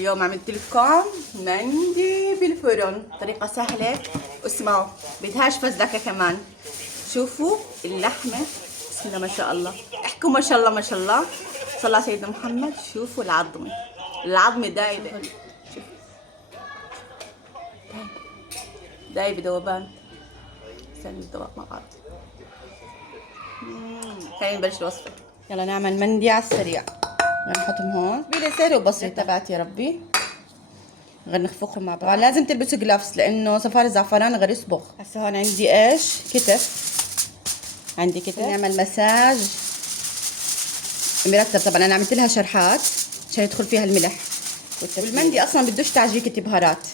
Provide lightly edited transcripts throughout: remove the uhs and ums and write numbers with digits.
اليوم عملت لكم مندي بالفرن، طريقة سهلة. واسمعوا بدهاش فزلكة كمان. شوفوا اللحمة، بسم الله ما شاء الله، احكوا ما شاء الله ما شاء الله، صلى على سيدنا محمد. شوفوا العظمة، العظمة دايبة، شوفوا دايبة ذوبان. استنوا الذوب مع بعض. خلينا نبلش الوصفة. يلا نعمل مندي على السريع. نحطهم هون بيلي سهل وبسيط تبعتي يا ربي. غير نخفقهم مع بعض. طبعا لازم تلبسوا جلافز لانه صفار الزعفران غير يصبغ. هسه هون عندي ايش؟ كتف. عندي كتف. نعمل مساج مرتب. طبعا انا عملت لها شرحات عشان يدخل فيها الملح والمندي اصلا بدوش تعجيكة بهارات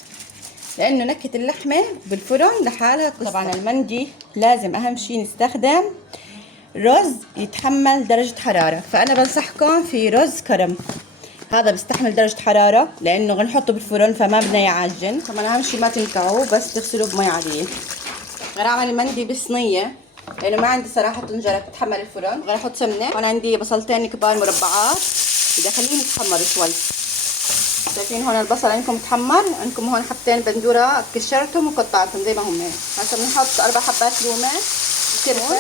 لانه نكهة اللحمة بالفرن لحالها قصة. طبعا المندي لازم اهم شيء نستخدم رز يتحمل درجة حرارة، فانا بنصحكم في رز كرم. هذا بيستحمل درجة حرارة لأنه غنحطه بالفرن فما بدنا يعجن. طبعا أهم شي ما تنقعوه، بس تغسلوه بمي عادية. غير أعمل المندي بصينية لأنه ما عندي صراحة طنجرة بتتحمل الفرن. غير أحط سمنة. هون عندي بصلتين كبار مربعات، بدي أخليهم يتحمروا شوي. شايفين هون البصل عندكم متحمر، عندكم هون حبتين بندورة كشرتهم وقطعتهم زي ما هم. هسه بنحط 4 حبات رومة وكرفة،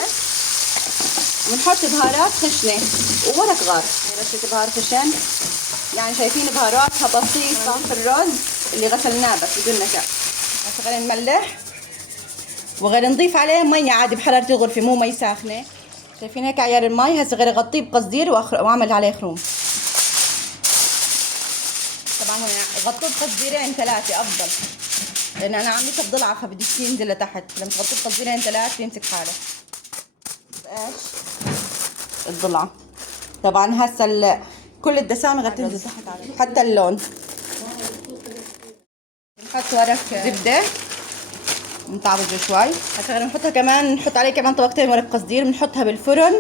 وبنحط بهارات خشنة وورق غار، رشة بهار خشن. يعني شايفين بهاراتها بسيطة في الرز اللي غسلناه بس بدون نكهة. هسه خلينا نملح وغير نضيف عليه مية عادي بحرارة الغرفة، مو مي ساخنة. شايفين هيك عيار المي. هسه غير اغطيه بقصدير واعمل عليه خروم. طبعا هون غطوه بقصديرين 3 افضل، لان انا عملتها بضلعة فبدي ينزل لتحت. لما تغطوه بقصديرين 3 يمسك حاله. ايش الضلعة. طبعا هسه كل الدسامة غير تنزل تحت عليه، حتى اللون. نحط ورق زبدة نطعبجه شوي. هسه بنحطها كمان، نحط عليه كمان طبقتين ورق قصدير. بنحطها بالفرن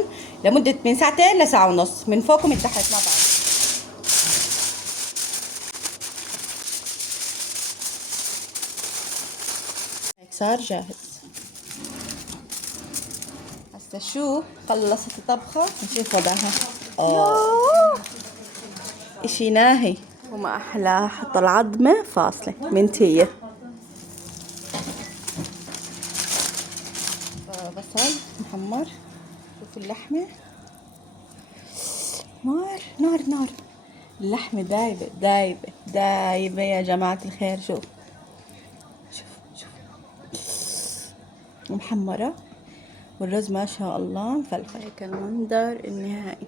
لمدة من 2 لساعة ونص، من فوق ومن تحت مع بعض. هيك صار جاهز. هسه شو خلصت الطبخة نشوف وضعها. اشي ناهي وما احلاه. حط العظمة فاصلة منتية. بصل محمر. شوفوا اللحمة، نار نار نار. اللحمة دايبة دايبة دايبة يا جماعة الخير. شوف شوف شوف محمرة، والرز ما شاء الله مفلفل. هيك المنظر النهائي.